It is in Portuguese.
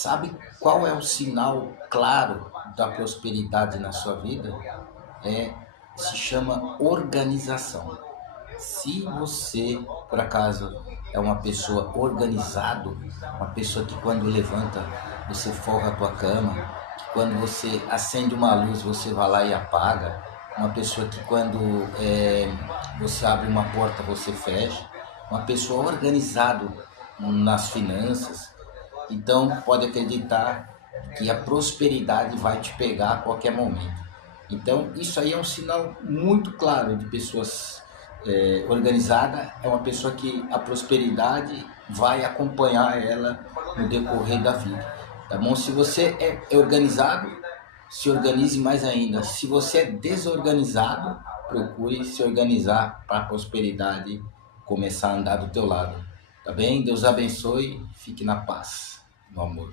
Sabe qual é o sinal claro da prosperidade na sua vida? É, se chama organização. Se você, por acaso, é uma pessoa organizado, uma pessoa que quando levanta você forra a tua cama, que quando você acende uma luz você vai lá e apaga, uma pessoa que quando você abre uma porta você fecha, uma pessoa organizado nas finanças, então pode acreditar que a prosperidade vai te pegar a qualquer momento. Então isso aí é um sinal muito claro de pessoas organizada, é uma pessoa que a prosperidade vai acompanhar ela no decorrer da vida. Tá bom? Se você é organizado, se organize mais ainda. Se você é desorganizado, procure se organizar para a prosperidade começar a andar do teu lado. Tá bem? Deus abençoe, fique na paz, no amor.